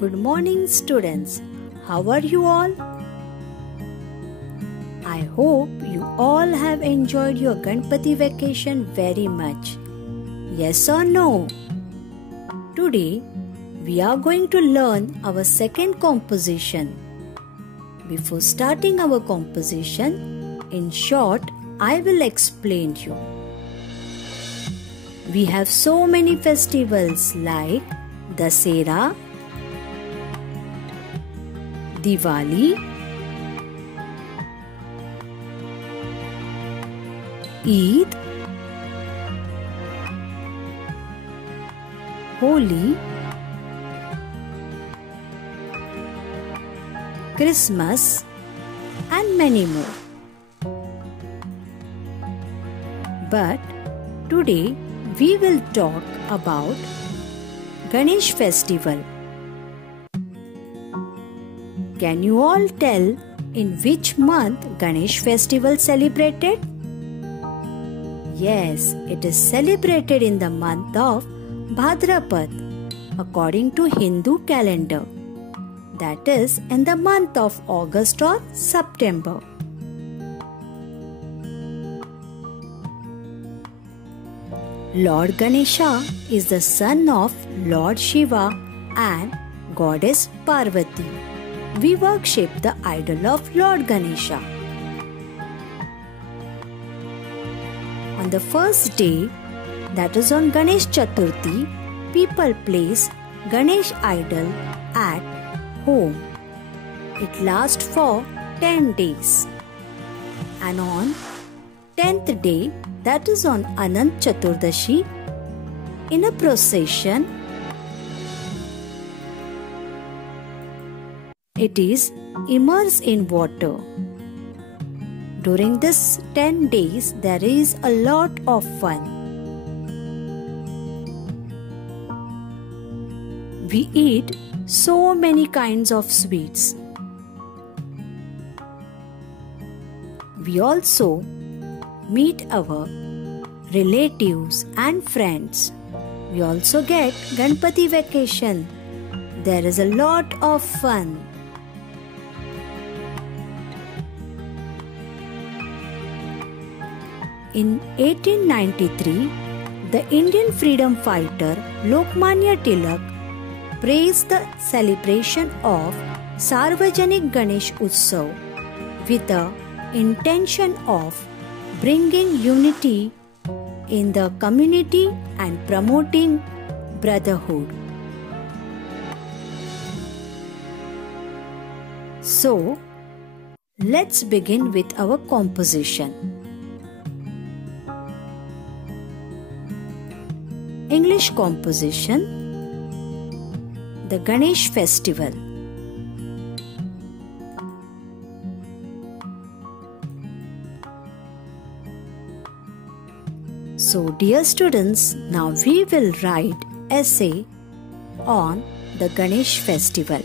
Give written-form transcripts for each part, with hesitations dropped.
Good morning, students. How are you all? I hope you all have enjoyed your Ganpati vacation very much. Yes or no? Today, we are going to learn our second composition. Before starting our composition, in short, I will explain you. We have so many festivals like Dasera, Diwali, Eid, Holi, Christmas, and many more. But today we will talk about Ganesh festival. Can you all tell in which month Ganesh festival celebrated? Yes, it is celebrated in the month of Bhadrapad according to Hindu calendar. That is in the month of August or September. Lord Ganesha is the son of Lord Shiva and Goddess Parvati. We worship the idol of Lord Ganesha. On the first day, that is on Ganesh Chaturthi, people place Ganesh idol at home. It lasts for 10 days. And on 10th day, that is on Anant Chaturdashi, in a procession, it is immersed in water. During this 10 days, there is a lot of fun. We eat so many kinds of sweets. We also meet our relatives and friends. We also get Ganpati vacation. There is a lot of fun. In 1893, the Indian freedom fighter Lokmanya Tilak praised the celebration of Sarvajanik Ganesh Utsav with the intention of bringing unity in the community and promoting brotherhood. So, let's begin with our composition. English composition, the Ganesh festival. So dear students, now we will write essay on the Ganesh festival.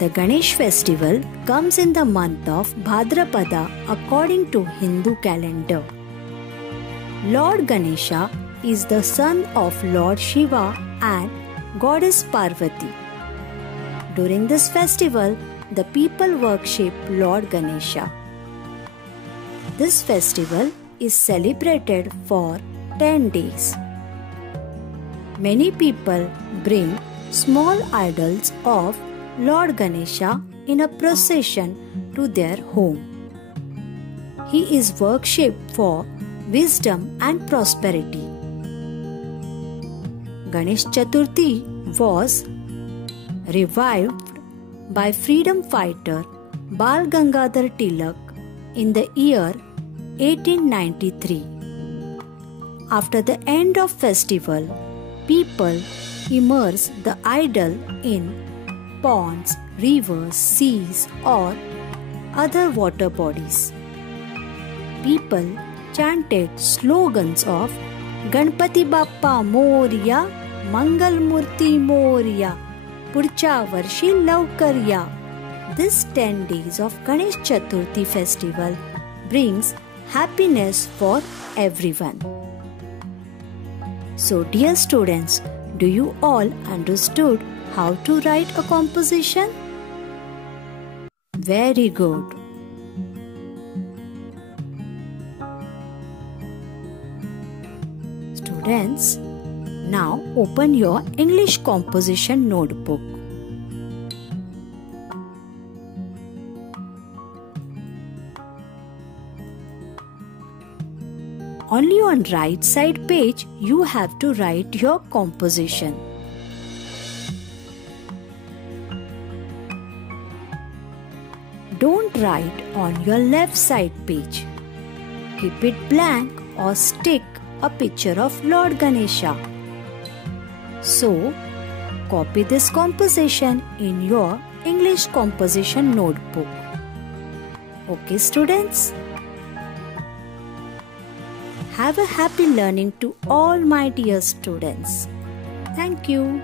The Ganesh festival comes in the month of Bhadrapada according to Hindu calendar. Lord Ganesha is the son of Lord Shiva and Goddess Parvati. During this festival, the people worship Lord Ganesha. This festival is celebrated for 10 days. Many people bring small idols of Lord Ganesha in a procession to their home. He is worshipped for wisdom and prosperity. Ganesh Chaturthi was revived by freedom fighter Bal Gangadhar Tilak in the year 1893. After the end of festival, people immerse the idol in ponds, rivers, seas or other water bodies. People chanted slogans of Ganpati Bappa Moria, Mangal Murti Moria, Purcha Varshi Laukarya. This 10 days of Ganesh Chaturthi festival brings happiness for everyone. So dear students, do you all understood how to write a composition? Very good. Students, now open your English composition notebook. Only on right side page you have to write your composition. Don't write on your left side page. Keep it blank or stick a picture of Lord Ganesha. So, copy this composition in your English composition notebook. Okay, students? Have a happy learning to all my dear students. Thank you.